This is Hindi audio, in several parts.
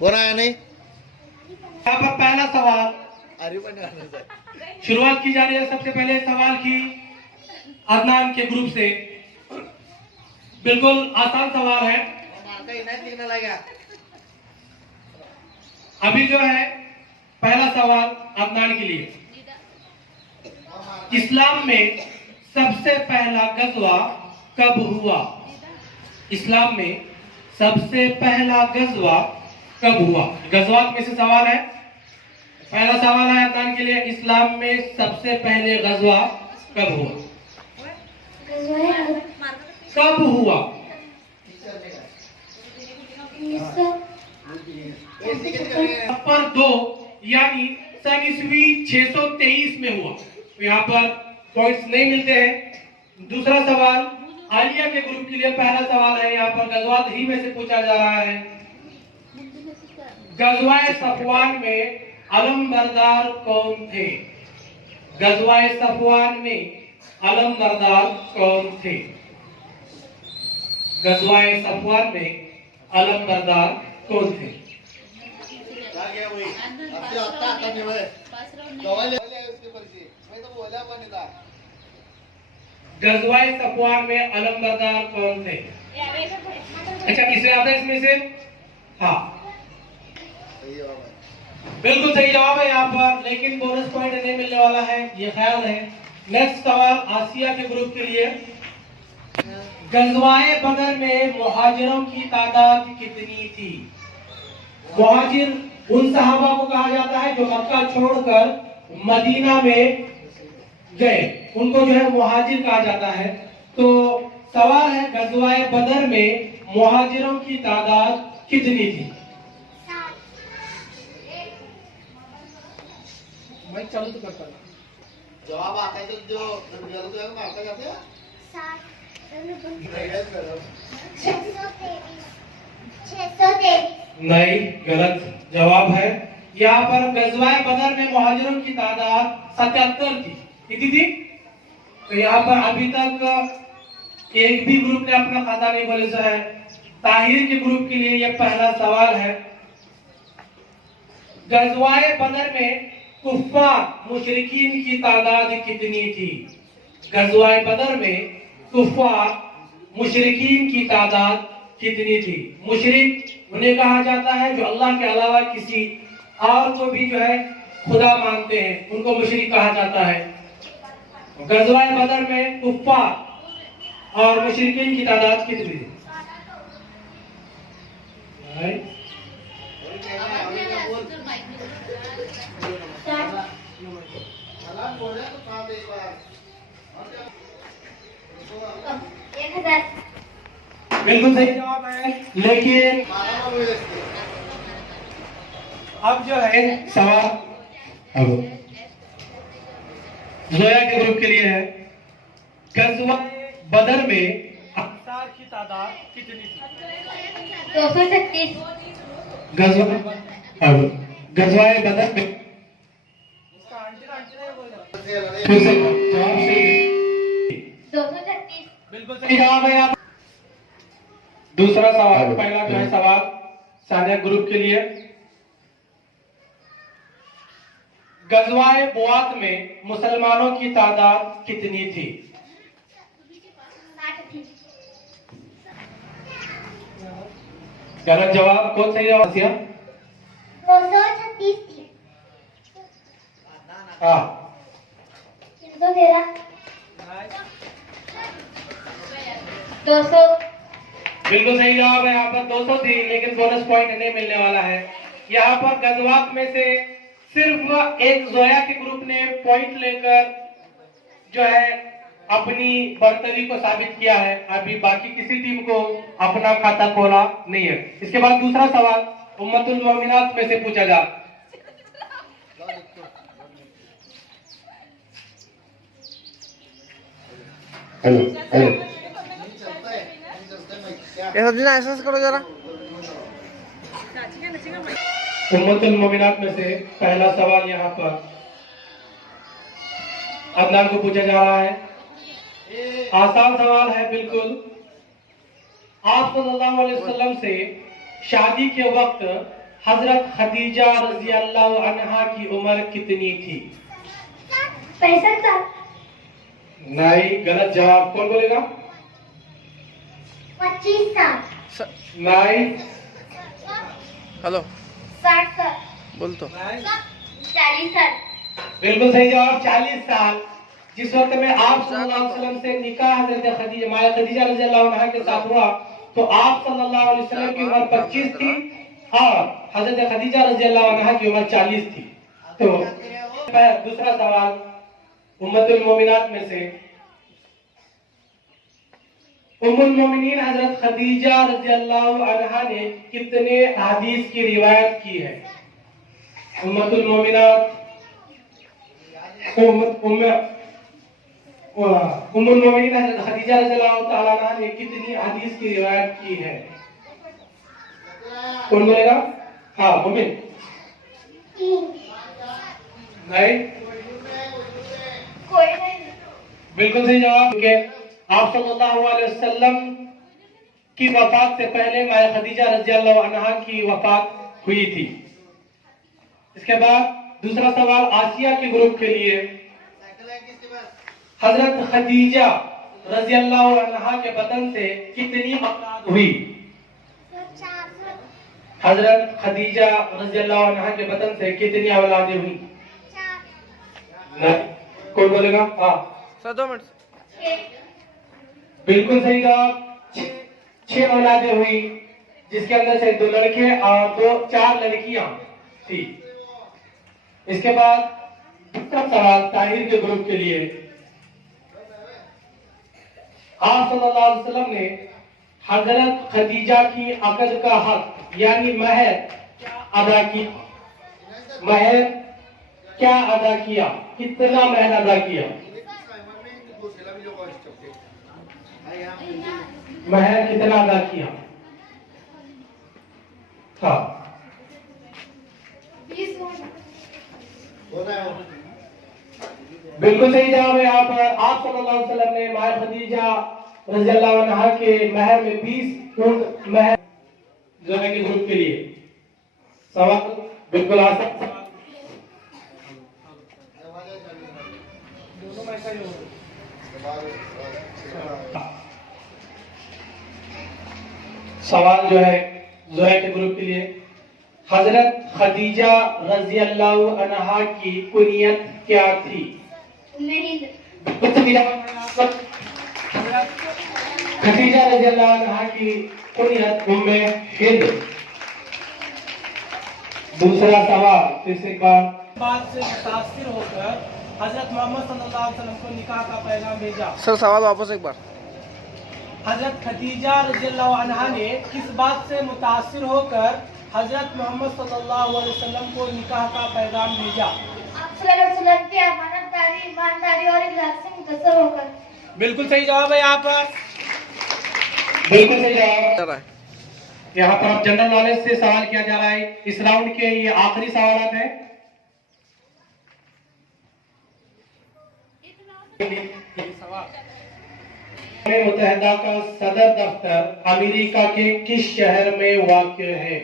कोण आया नहीं? यहाँ पर पहला सवाल अरे पण गाणं आहे. शुरुआत की जा रही है। सबसे पहले सवाल की अदनान के ग्रुप से। बिल्कुल आसान सवाल है। मार्का ही नाही निघाला गया. अभी जो है पहला सवाल अदनान के लिए। इस्लाम में सबसे पहला गज़वा कब हुआ? इस्लाम में सबसे पहला गज़वा कब हुआ? गज़वात में से सवाल है। पहला सवाल है अदनान के लिए, इस्लाम में सबसे पहले गज़वा कब हुआ? कब हुआ? पर 2 यानी सन ईस्वी 623 में हुआ। तो यहाँ पर पॉइंट्स नहीं मिलते हैं। दूसरा सवाल आलिया के ग्रुप के लिए पहला सवाल है। यहाँ पर गज़वात ही में से पूछा जा रहा है। गज़वाए सफवान में अलमबरदार कौन थे? गज़वाए सफवान में अलमबरदार कौन थे? गज़वाए सफवान में अलमबरदार कौन थे? काय गया वही? अब तो आता नहीं है. गवाले उसके परिचय. मैं तो बोला पण इधर. गज़वाए सफवान में अलमबरदार कौन थे? अच्छा, किसे आता है इसमें से? हाँ, बिल्कुल सही जवाब है यहाँ पर, लेकिन बोनस पॉइंट नहीं मिलने वाला है, ये ख्याल है। नेक्स्ट सवाल आसिया के ग्रुप के लिए। गज़वाए बदर में मुहाजिरों की तादाद कितनी थी? मुहाजिर उन सहाबा को कहा जाता है जो मक्का छोड़कर मदीना में गए, उनको जो है मुहाजिर कहा जाता है। तो सवाल है गज़वाए बदर में मुहाजिरों की तादाद कितनी थी? मैं चालू तो करता हूं। जवाब आता है तो जो रिजल्ट है मार्का जाते हैं. 623 नहीं, गलत जवाब है। यहाँ पर गज़वाए बदर में मुहाजिरों की तादाद 77 थी। कितनी थी? तो यहाँ पर अभी तक एक भी ग्रुप ने अपना खाता नहीं खोला है। ताहिर के ग्रुप के लिए यह पहला सवाल है। गज़वाए बदर में कुफ्फार मुशरिकीन की तादाद कितनी थी? गज़वाए बदर में कुफ्फार मुशरिकीन की तादाद कितनी थी? मुशरिक उन्हें कहा जाता है जो अल्लाह के अलावा किसी और को भी जो है खुदा मानते हैं, उनको मुशरिक कहा जाता है। गज़वाए बदर में कुफ्फार और मुशरिकीन की तादाद कितनी थी? बिल्कुल सही जवाब है, लेकिन अब जो है सवाल अब जोया के ग्रुप के लिए है। गज़वाए बदर में अंसार की तादाद कितनी थी? 236 गज़वाए बदर में फिर से जवाब सही है। 236 बिल्कुल सही जवाब है। आप दूसरा सवाल, पहला जो है सवाल सानिया ग्रुप के लिए। गज़वाए बुआत में मुसलमानों की तादाद कितनी थी? 60 थी। गलत जवाब। कौन सही जवाब? 236 थी। हाँ, 313 200 बिल्कुल सही जवाब है। यहाँ पर 200 थी, लेकिन बोनस पॉइंट नहीं मिलने वाला है। यहाँ पर गज़वात में से सिर्फ एक जोया के ग्रुप ने पॉइंट लेकर जो है अपनी बर्तरी को साबित किया है। अभी बाकी किसी टीम को अपना खाता खोला नहीं है। इसके बाद दूसरा सवाल उम्मतुल मोमिनात में से पूछा जा। हेलो हेलो, ये सब ना एहसास करो जरा. उम्मतुल मोमिनात में से पहला सवाल यहाँ पर अदनान को पूछा जा रहा है। आसान सवाल है बिल्कुल। आप सल्लल्लाहु अलैहि वसल्लम से शादी के वक्त हजरत खदीजा रजी अल्लाह अन्हा की उम्र कितनी थी? 65 साल। नहीं, गलत जवाब। कौन बोलेगा? 25 साल। नहीं। हेलो 60 साल। बोल तो 40 साल। बिल्कुल सही जवाब, 40 साल। जिस वक्त में आप सल्लल्लाहु अलैहि वसल्लम से निकाह हजरत खदीजा माया खदीजा रजी अल्लाह अन्हा के साथ हुआ तो आप सल्लल्लाहु अलैहि वसल्लम की उम्र 25 थी और हजरत खदीजा रजी अल्लाह अन्हा की उम्र 40 थी। तो दूसरा सवाल, उम्मतुल मोमिनात में से उम्मुल मोमिनीन हजरत खदीजा रजी अल्लाह अन्हा ने कितने हदीस की रिवायत की है? उम्मतुल मोमिनात उम्मुल मोमिनीन हजरत खदीजा रज़ियल्लाहु तआला अन्हा ने कितनी हदीस की रिवायत की है? कौन बोलेगा? हाँ, मोमिन। नहीं, कोई नहीं। बिल्कुल सही जवाब। के आप सल्लल्लाहु अलैहि वसल्लम की वफात से पहले माया खदीजा रज़ियल्लाहु अन्हा की वफात हुई थी। इसके बाद दूसरा सवाल आसिया के ग्रुप के लिए। हजरत खदीजा रज़ियल्लाहु अन्हा के बदन से कितनी औलाद हुई? हजरत खदीजा रज़ियल्लाहु अन्हा के बदन से कितनी औलादें हुई? नहीं, कोई बोलेगा? हाँ, सर 2 मिनट। बिल्कुल सही जवाब। 6 औलादें हुई, जिसके अंदर से 2 लड़के और 4 लड़कियां थी। इसके बाद दूसरा सवाल ताहिर के ग्रुप के लिए। आप सल्लल्लाहु अलैहि वसल्लम ने हजरत खदीजा की अकद का हक यानी महर क्या अदा किया? महर क्या अदा किया? कितना महर अदा किया? महर कितना अदा किया? हाँ, 20। बिल्कुल सही जवाब है। यहाँ पर आप सल्लल्लाहु अलैहि वसल्लम ने माया खदीजा रज़ियल्लाहु अन्हा के महर में 20 ऊंट महर जो है कि ग्रुप के लिए। सवाल बिल्कुल आसान सवाल जो है जोया के ग्रुप के लिए। हजरत खदीजा रज़ियल्लाहु अन्हा की कुनियत क्या थी? खदीजा रज़ियल्लाहु अन्हा की कुनियत उम्मे हिंद। दूसरा सवाल फिर से एक बात से मुतासिर होकर हजरत मोहम्मद सल्लल्लाहु अलैहि वसल्लम को निकाह का पैगाम भेजा। सर सवाल वापस एक बार। हजरत खदीजा रज़ियल्लाहु अन्हा ने किस बात से मुतासिर होकर हजरत मोहम्मद सल्लल्लाहु अलैहि वसल्लम को निकाह का पैगाम भेजा? आप सल्लल्लाहु अलैहि वसल्लम की अमानतदारी, ईमानदारी और इखलास से मुतासर होकर। बिल्कुल सही जवाब है यहाँ पर। बिल्कुल सही जवाब। चल रहा है। यहाँ पर जनरल नॉलेज से सवाल किया जा रहा है। इस राउंड के ये आखिरी सवाल है। मुत्तहिदा का सदर दफ्तर अमेरिका के किस शहर में वाक़ है?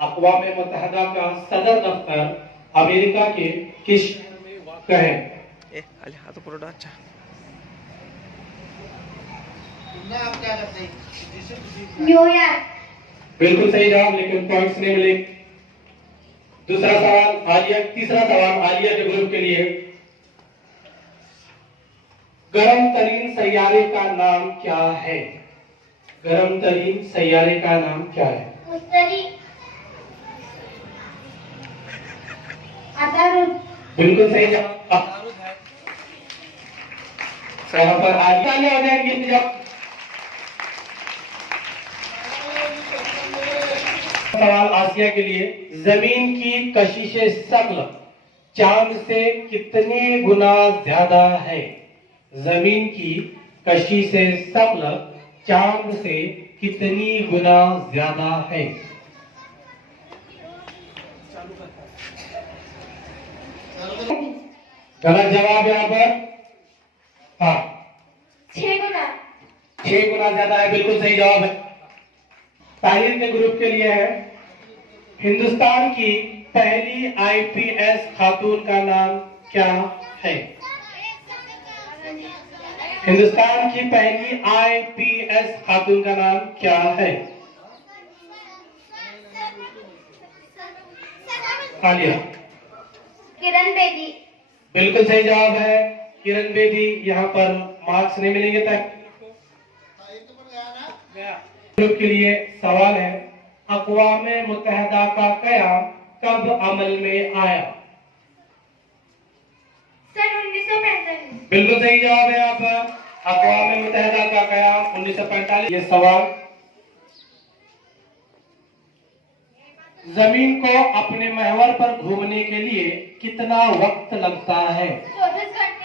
अक़वाम मुत्तहिदा का सदर दफ्तर अमेरिका के किस शहर में वाक़ है? ए अली हाथ ऊपर उठा। अच्छा, आप क्या करते हैं? न्यूयॉर्क। बिल्कुल सही जवाब, लेकिन पॉइंट्स नहीं मिले। दूसरा सवाल आलिया, तीसरा सवाल आलिया के ग्रुप के लिए। गर्म तरीन सैयारे का नाम क्या है? गर्म तरीन सैयारे का नाम क्या है? मुश्तरी। अतारुद। बिल्कुल सही जवाब अतारुद है। यहाँ पर आलिया हो जाएंगे जब सवाल आसिया के लिए। जमीन की कशिशे शक्ल चांद से कितने गुना ज्यादा है? जमीन की कशिशे शक्ल चांद से कितनी गुना ज्यादा है? गलत जवाब यहाँ पर। हाँ, 6 गुना। 6 गुना ज्यादा है। बिल्कुल सही जवाब है। ताहिर के ग्रुप के लिए है। हिंदुस्तान की पहली आईपीएस खातून का नाम क्या है? हिंदुस्तान की पहली आईपीएस खातून का नाम क्या है? आलिया। किरण बेदी। बिल्कुल सही जवाब है किरण बेदी। यहाँ पर मार्क्स नहीं मिलेंगे तक। ग्रुप के लिए सवाल है, अक़वाम मुत्तहिदा का क़याम कब अमल में आया? सन 1945। बिल्कुल सही जवाब है यहाँ पर, अक़वाम मुत्तहिदा का क़याम 1945। ये सवाल, जमीन को अपने महवर पर घूमने के लिए कितना वक्त लगता है? 24 घंटे।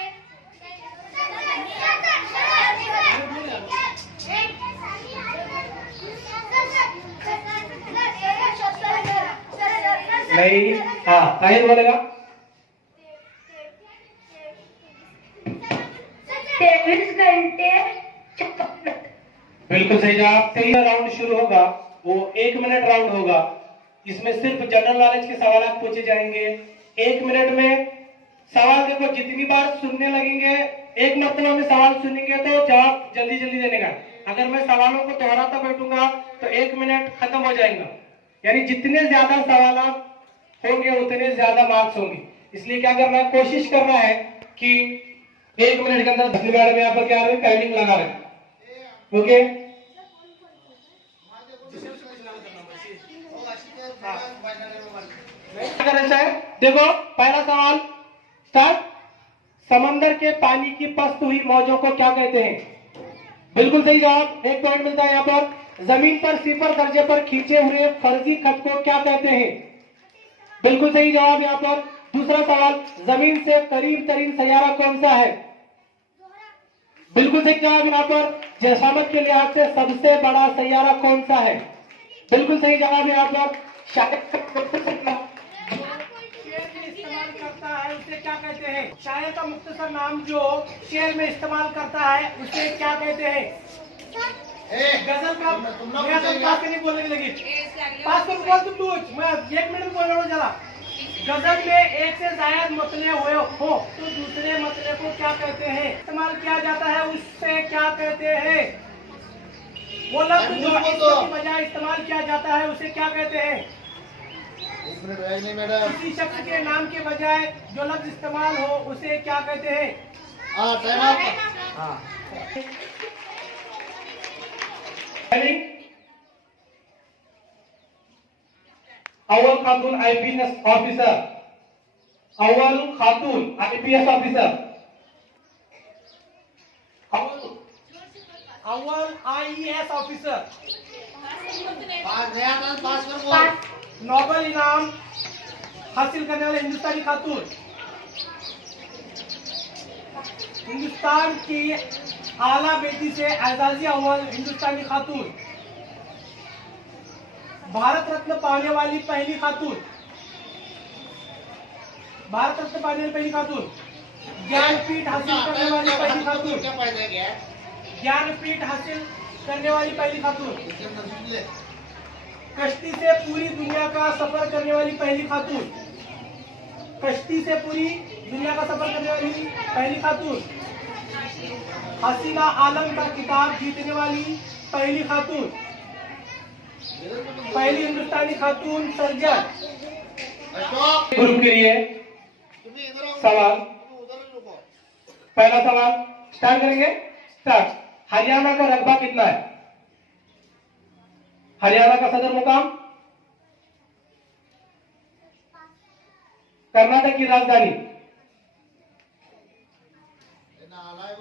नहीं, हाँ ताहिर बोलेगा। 23 घंटे। बिल्कुल सही जवाब। 23 राउंड शुरू होगा, वो 1 मिनट राउंड होगा। इसमें सिर्फ जनरल नॉलेज के सवाल पूछे जाएंगे। 1 मिनट में सवाल देखो, जितनी बार सुनने लगेंगे, एक मरतबा में सवाल सुनेंगे तो जवाब जल्दी जल्दी देने का। अगर मैं सवालों को दोहराता बैठूंगा तो 1 मिनट खत्म हो जाएगा। यानी जितने ज्यादा सवाल होंगे उतने ज्यादा मार्क्स होंगे। इसलिए क्या करना है, कोशिश करना है कि 1 मिनट के अंदर। मैडम यहाँ पर क्या टाइमिंग लगा रहे, ओके। देखो पहला सवाल स्टार्ट। समंदर के पानी की पस्त हुई मौजों को क्या कहते हैं? बिल्कुल सही जवाब, 1 पॉइंट मिलता है यहाँ पर। जमीन पर 0 दर्जे पर खींचे हुए फर्जी खत को क्या कहते हैं? बिल्कुल सही जवाब यहाँ पर। दूसरा सवाल, जमीन से करीब तरीन सैयारा कौन सा है? बिल्कुल सही जवाब यहाँ पर। जसामत के लिहाज से सबसे बड़ा सैयारा कौन सा है? बिल्कुल सही जवाब यहाँ पर। इस्तेमाल करता है उसे क्या कहते हैं? शायर का मुख्तसर नाम जो शेर में इस्तेमाल करता है उसे क्या कहते हैं? गजल का पास नहीं बोलने लगी, पास को बोल तुम पूछ, मैं 1 मिनट बोल रहा हूँ जरा। गजल में एक से ज्यादा मतले हुए हो तो दूसरे मतले को क्या कहते हैं? इस्तेमाल किया जाता है उससे क्या कहते हैं? वो लफ्ज जो इसके बजाय इस्तेमाल किया जाता है उसे क्या कहते हैं? किसी शख्स के नाम के बजाय जो लफ्ज इस्तेमाल हो उसे क्या कहते हैं? अव्वल खातून आईपीएस ऑफिसर, अव्वल खातून आईपीएस ऑफिसर, अव्वल आईएएस ऑफिसर, नोबेल इनाम हासिल करने वाले हिंदुस्तानी खातून, हिंदुस्तान की आला बेटी से एजाजी अव्वल हिंदुस्तानी खातून, भारत रत्न पाने वाली पहली खातून, भारत रत्न पाने वाली पहली खातून, ज्ञानपीठ हासिल करने वाली पहली खातून, ज्ञानपीठ हासिल करने वाली पहली खातून, कश्ती से पूरी दुनिया का सफर करने वाली पहली खातून, कश्ती से पूरी दुनिया का सफर करने वाली पहली खातून, हसीना आलम का खिताब जीतने वाली पहली खातून, पहली हिंदुस्तानी खातून सर्जन। ग्रुप के लिए सवाल, पहला सवाल स्टार्ट करेंगे। स्टार्ट। हरियाणा का रकबा कितना है? हरियाणा का सदर मुकाम, कर्नाटक की राजधानी,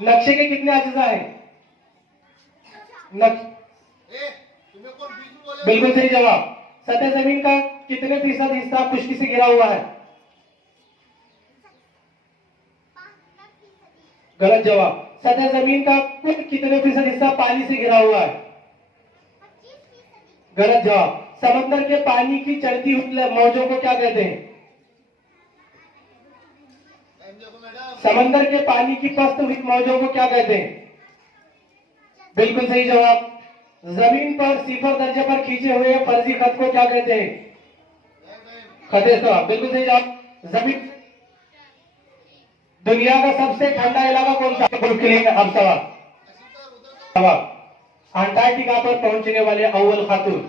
नक्शे के कितने अज्जा हैं? बिल्कुल सही जवाब। सतह जमीन का कितने फीसद हिस्सा खुश्की से घिरा हुआ है? गलत जवाब। सतह जमीन का कुल कितने फीसद हिस्सा पानी से घिरा हुआ है? गलत जवाब। समंदर के पानी की चढ़ती हुई मौजों को क्या कहते हैं? समंदर के पानी की पस्त हुई मौजों को क्या कहते हैं? बिल्कुल सही जवाब। जमीन पर 0 दर्जे पर खींचे हुए फर्जी खत को क्या कहते हैं? खते सवाब, बिल्कुल सही जवाब। जमीन दुनिया का सबसे ठंडा इलाका कौन सा? ग्रुप के लिए अब सवाल। अंटार्कटिका पर पहुंचने वाले अव्वल खातून,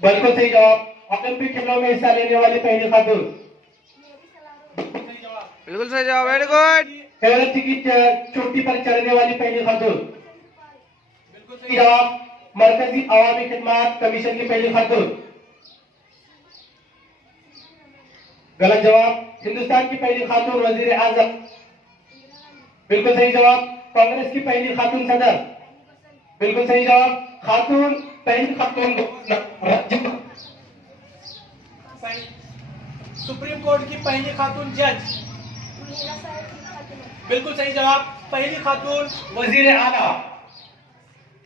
बिल्कुल सही जवाब। ओलंपिक खेलों में हिस्सा लेने वाली पहली खातून, बिल्कुल सही जवाब, वेरी गुड। एवरेस्ट की चोटी पर चढ़ने वाली पहली खातून, बिल्कुल सही जवाब। मरकजी अवामी खिदमत कमीशन की पहली खातून, गलत जवाब। हिंदुस्तान की पहली खातून वजीर आजम, बिल्कुल सही जवाब। कांग्रेस की पहली खातून सदर, बिल्कुल सही जवाब। खातून पहली खातून सुप्रीम कोर्ट की पहली खातून जज, बिल्कुल सही जवाब। पहली खातून वजीर आला,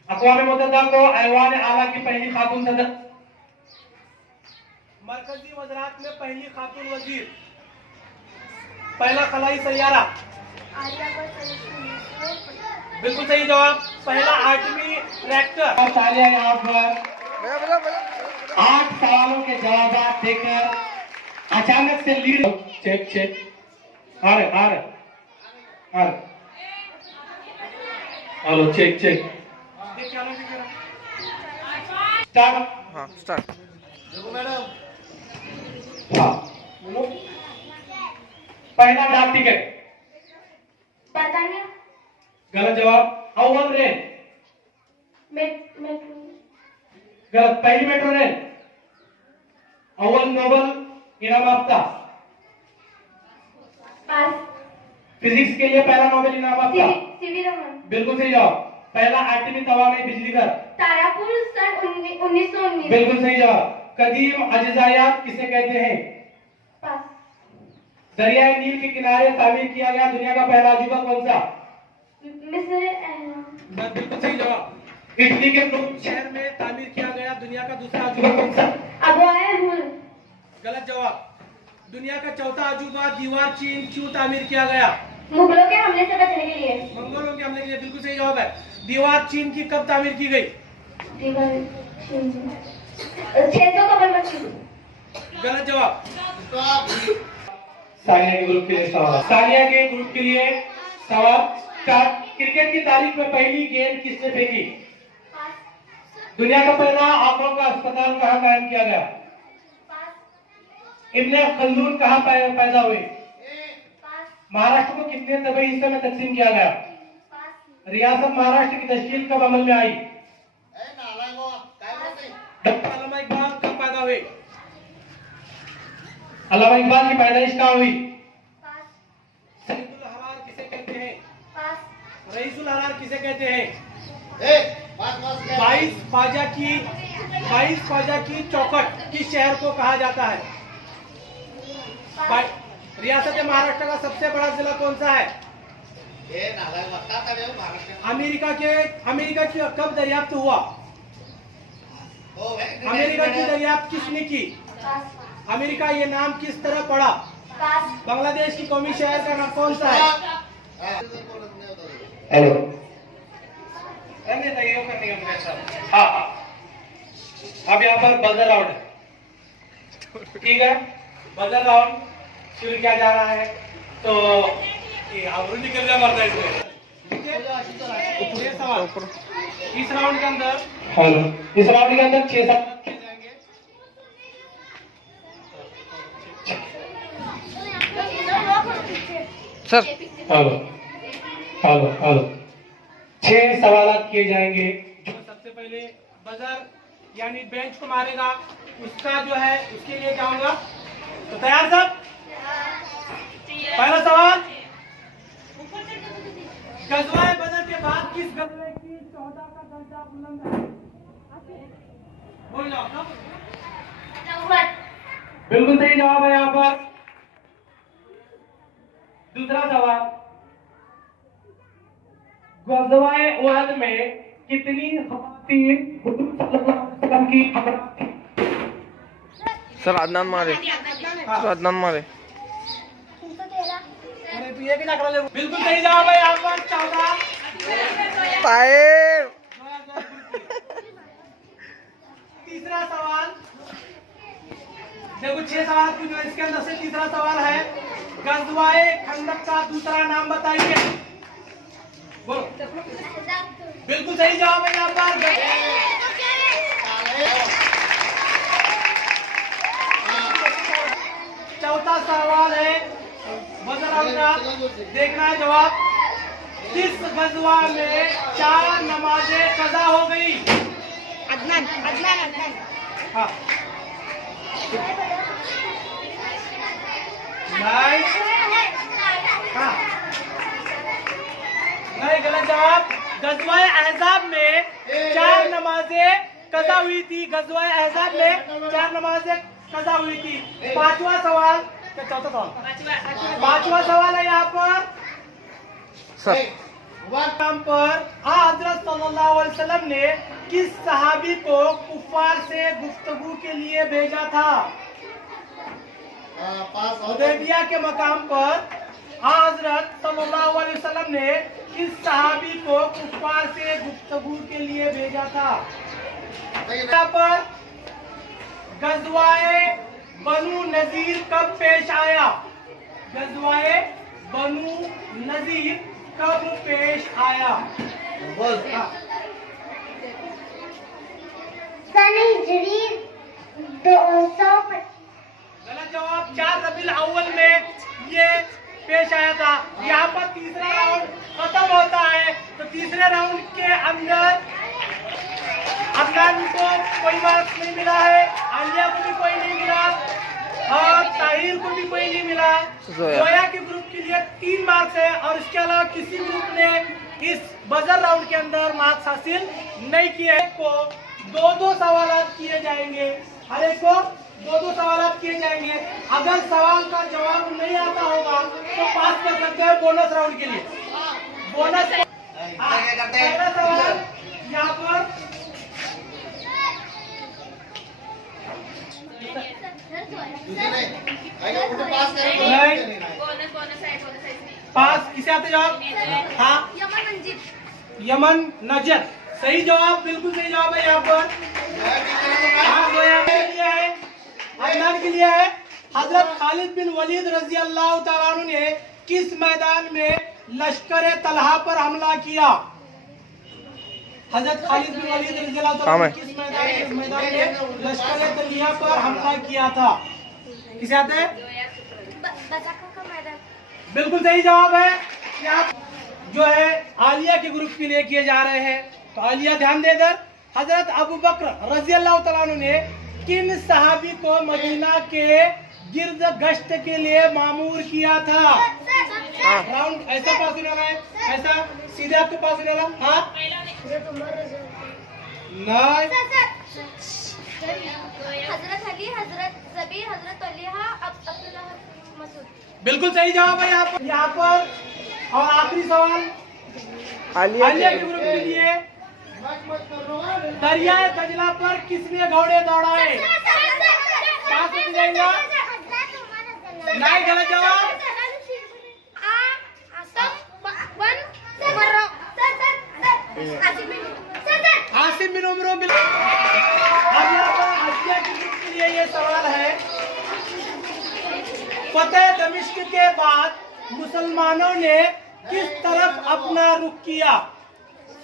अक़वाम मुत्तहिदा को ऐवान आला की पहली खातून सदर, मरकजी वज़रात में पहली खातून वजीर, पहला खलाई सैयारा, बिल्कुल सही जवाब। पहला आर्टमी ट्रैक्टर। तालियां यहाँ पर 8 सवालों के जवाब देकर अचानक से लीड। चेक आ रहे हेलो, चेक स्टार्ट। हाँ स्टार्ट। देखो मैडम, हाँ बोलो। पहला डाक टिकट, बर्तानिया, गलत जवाब। अव्वल रेल, मेट्रो, गलत। पहली मेट्रो रेल, अव्वल नोबल इनाम याफ्ता, पास, फिजिक्स के लिए पहला नोबेल इनाम याफ्ता, सीवी रमन, बिल्कुल सही जवाब। पहला आठवीं तवा में बिजली घर, तारापुर सन 1919, बिल्कुल सही जवाब। कदीम अजजायात किसे कहते हैं? पास, दरियाए नील के किनारे तामीर किया गया दुनिया का पहला अजूबा कौन सा? मिस्र, बिल्कुल सही जवाब। इटली के नूर शहर में तामीर किया गया दुनिया का दूसरा अजूबा कौन सा? अबुआए-हुल, गलत जवाब। दुनिया का चौथा अजूबा दीवार चीन क्यों तामीर किया गया? मुगलों के हमले से बचने के लिए, मंगोलों के हमले के लिए, बिल्कुल सही जवाब है। दीवार चीन की कब तामीर की गई? 600 कबल मसीह, गलत जवाब। सानिया के ग्रुप के लिए सवाल। सानिया के ग्रुप के लिए सवाल स्टार्ट। क्रिकेट की तारीख में पहली गेंद किसने फेंकी? दुनिया का पहला आंखों का अस्पताल कहाँ कायम किया गया? इब्ने खल्दून कहाँ पैदा हुए? महाराष्ट्र को कितने तबई हिस्से में तकसीम किया गया? रियासत महाराष्ट्र की तश्कील कब अमल में आई? डॉक्टर अल्लामा इकबाल कब पैदा हुए? अल्लामा इकबाल की पैदाइश कहाँ हुई? सईदुल हरार किसे कहते हैं? रईसुल हरार किसे कहते हैं? 22 ख्वाजा की चौखट किस शहर को कहा जाता है? रियासत महाराष्ट्र का सबसे बड़ा जिला कौन सा है? अमेरिका की कब दरियाफ्त हुआ? अमेरिका की दरियाफ्त किसने की? अमेरिका ये नाम किस तरह पड़ा? बांग्लादेश की कौमी शहर का नाम कौन सा है? हेलो, हाँ अब यहाँ पर बजर राउंड है, ठीक है। बजर राउंड शुरू किया जा रहा है, तो निकल जा मरता है इसमें। ये सवाल इस राउंड के अंदर, हेलो, इस राउंड के अंदर 6 सवाल किए जाएंगे। सर हेलो 6 सवाल किए जाएंगे। जो सबसे पहले बजर यानी बेंच को मारेगा उसका जो है उसके लिए क्या होगा? तो तैयार सब? पहला सवाल, गजवाए बदर के बाद किस गजवे की 14 का दर्जा बुलंद है? बोल जाओ। बिल्कुल सही जवाब है यहाँ पर। दूसरा सवाल, गज़वाए उहद में कितनी ख़वातीन हुज़ूर सल्लल्लाहु अलैहि वसल्लम की हमराह थीं? सर अदनान मारे, अरे तू ये भी ना कर ले। बिल्कुल सही जवाब है यहाँ पर 14। ताहिर। तीसरा सवाल, देखो 6 सवाल पूछ रहे, इसके अंदर से तीसरा सवाल है, गज़वाए खंदक का दूसरा नाम बताइए। बोलो। बिल्कुल सही जवाब है यहाँ पर। चौथा सवाल है, बजर का देखना है जवाब। किस गज़वा में 4 नमाजें कज़ा हो गई? अदनान अदनान अदनान। हाँ। नहीं। हाँ। नहीं, गलत जवाब। गज़वाए अहज़ाब में 4 नमाजें कज़ा हुई थी। गज़वाए अहज़ाब में 4 नमाजें कज़ा हुई थी। पांचवा सवाल, चौथा सवाल, पांचवा सवाल है यहाँ पर। सर काम पर हजरत सल्लल्लाहु अलैहि वसल्लम ने किस सहाबी को कुफार से गुफ्तगू के लिए भेजा था? हुदैबिया के मकाम पर हजरत सल्लल्लाहु अलैहि वसल्लम ने किस सहाबी को कुफार से गुफ्तगू के लिए भेजा था? यहाँ पर गज़वाए बनु नज़ीर कब पेश आया? गज़वाए बनु नज़ीर कब पेश आया? सन हिजरी 200। गलत जवाब। 4 रबीउल अव्वल में ये पेश आया था। यहाँ पर तीसरा राउंड खत्म होता है, तो तीसरे राउंड के अंदर अदनान को कोई मार्क्स नहीं मिला है, आलिया को भी कोई नहीं मिला और ताहिर को भी कोई नहीं मिला। जोया के ग्रुप के लिए 3 मार्क्स है और इसके अलावा किसी ग्रुप ने इस बजर राउंड के अंदर मार्क्स हासिल नहीं किए। को 2-2 सवाल किए जाएंगे, हर एक को 2-2 सवाल किए जाएंगे। अगर सवाल का जवाब नहीं आता होगा तो पास कर सकते हैं बोनस राउंड के लिए। बोनस पहला सवाल यहाँ पर पास किसे आते जवाब? हाँ, यमन नजद। सही जवाब, बिल्कुल सही जवाब है यहाँ पर। हाँ, जोया के लिए है, अदनान के लिए है। हजरत खालिद बिन वलीद रजी अल्लाह तआला अन्हु ने किस मैदान में लश्कर तलहा पर हमला किया? हजरत खालिद बिन वलीद रजी अल्लाह तआला अन्हु किस मैदान में लश्कर तलहा पर हमला किया था? किसे आता है? बिल्कुल सही जवाब है। यहाँ जो है आलिया के ग्रुप के लिए किए जा रहे हैं, तो आलिया ध्यान देकर। हजरत अबू बकर रजी अल्लाह तआला अन्हु ने किन सहाबी को मदीना के गिर्द गश्त के लिए मामूर किया था? राउंड ऐसा पास होने वाला है, ऐसा सीधे आपके पास होने वाला। हाँ, नहीं, हजरत अली, हजरत ज़बीर, हजरत तलहा, अब्दुल्लाह मसूद। बिल्कुल सही जवाब है यहाँ पर। और आखिरी सवाल आलिया के ग्रुप के लिए, दरियाए दजला पर किसने घोड़े दौड़ाए? नहीं, गलत जवाब। आसिम बिन उमरो। अब यहाँ पर आसिया के ग्रुप के लिए ये सवाल है, फतेह दमिश्क के बाद मुसलमानों ने किस तरफ अपना रुख किया?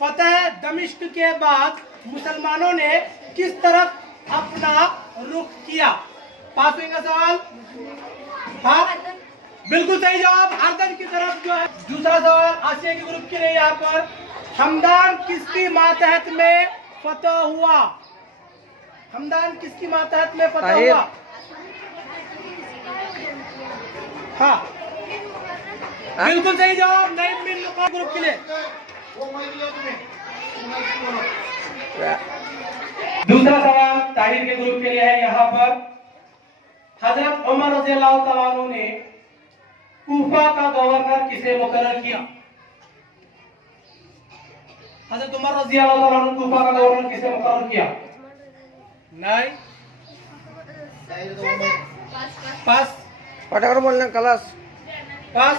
फतेह दमिश्क के बाद मुसलमानों ने किस तरफ अपना रुख किया? पास होगा सवाल। हाँ, बिल्कुल सही जवाब, अर्दन की तरफ जो है। दूसरा सवाल आसिया के ग्रुप के लिए यहाँ पर, हमदान किसकी मातहत में फतह हुआ? हमदान किसकी मातहत में फतह हुआ? हाँ, बिल्कुल सही जवाब, नईम बिन लुक़ा ग्रुप के लिए। दूसरा सवाल ताहिर के ग्रुप के लिए है यहाँ पर। हजरत उमर रज़ी अल्लाह तआला अन्हु ने कूफा का गवर्नर किसे मुकर्रर किया? हजरत उमर रज़ी अल्लाह तआला अन्हु कूफा का गवर्नर किसे मुकर्रर किया? नहीं, पास। पटाकर बोलना क्लास पास।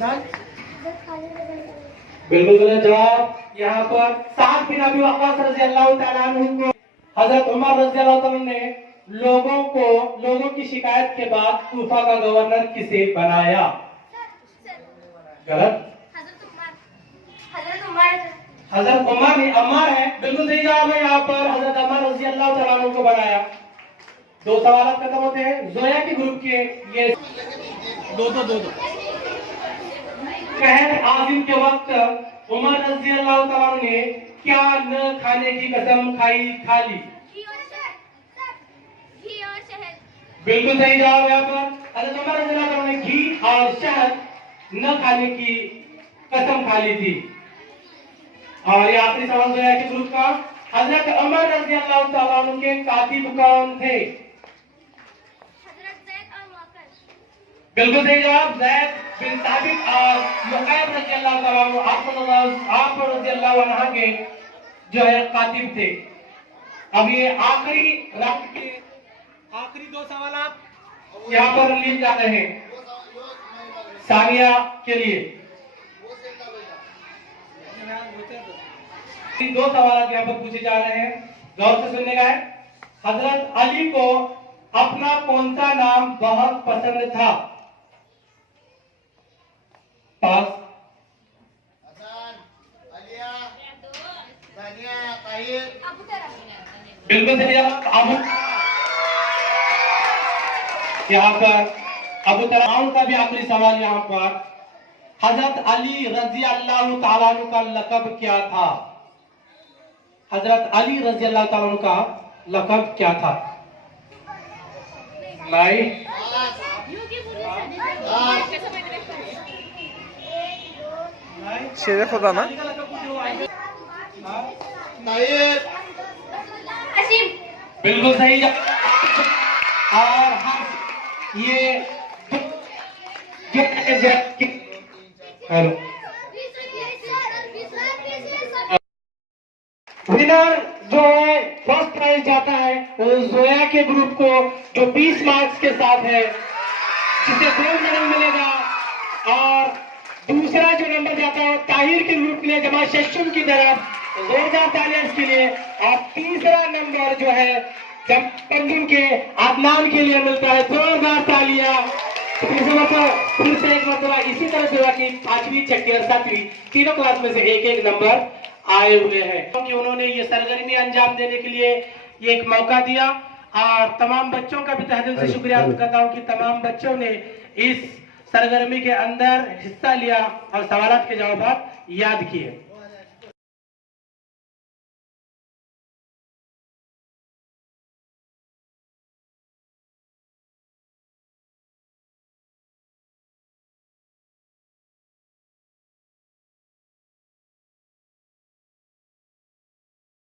नहीं, बिल्कुल गलत जवाब। यहाँ पर साद बिन अबी वक्कास रज़ी अल्लाह तआला अन्हु को हजरत उमर रज़ी अल्लाह तआला ने लोगों की शिकायत के बाद कूफा का गवर्नर किसे बनाया? गलत। हजरत उमर। हजरत उमर नहीं, अम्मार है। बिल्कुल सही जवाब है। यहाँ पर हजरत उमर रजी अल्लाह तआला अन्हु को बनाया। 2 सवाल खत्म होते हैं। जोया के ग्रुप के ये दो कहर आजिम के वक्त उमर रजी अल्लाह तआला अन्हु ने क्या न खाने की कसम खा ली? घी और शहद। बिल्कुल सही जवाब यहाँ पर हजरत उमर रजी अल्लाह तआला ने घी और शहद न खाने की कसम खा ली थी। और ये आखिरी सवाल जो है कि ग्रुप का, हजरत उमर रजी अल्लाह तआला अन्हु के कातिब कौन थे? हजरत ज़ैद और मुअक्किल। बिल्कुल सही जवाब, ज़ैद बिन साबित और मुक़ैब रजी अल्लाह तआला अन्हु आप रजी अल्लाह अन्हा के जो है कातिब थे। अब ये आखिरी राउंड के आखिरी 2 सवाल आप यहाँ पर लिए जा रहे हैं सानिया के लिए। 2 सवाल यहाँ पर पूछे जा रहे हैं, गौर से सुनने का है। हजरत अली को अपना कौन सा नाम बहुत पसंद था? पास। हसन, आलिया, सानिया, ताहिर। अबू तरा। बिल्कुल सही जवाब, अबू। यहाँ पर अबू तराउन का भी आखिरी सवाल यहाँ पर, हजरत अली रजी अल्लाह तआला अन्हु का लक़ब क्या था? हजरत अली रजी अल्लाह तआला अन्हु का लक़ब क्या था? भाई शेर खुदा ना। ताहिर। असीम। बिल्कुल सही और हेलो विनर जो है फर्स्ट प्राइज जाता है वो जोया के ग्रुप को जो 20 मार्क्स के साथ है, जिसे गोल्ड मेडल मिलेगा। और दूसरा जो नंबर जाता है ताहिर के ग्रुप के लिए जमा शशुम की तरफ, जोरदार तालियां इसके लिए। और तीसरा नंबर जो है जब पंजुम के आदनान के लिए मिलता है, जोरदार तालियां। फिर से एक मरतबा इसी तरह जोया की 5वीं 6वीं और 7वीं तीनों क्लास में से एक नंबर आए हुए हैं, क्योंकि उन्होंने ये सरगर्मी अंजाम देने के लिए ये एक मौका दिया। और तमाम बच्चों का भी तहे दिल से शुक्रिया अदा करता हूँ कि तमाम बच्चों ने इस सरगर्मी के अंदर हिस्सा लिया और सवालात के जवाब याद किए।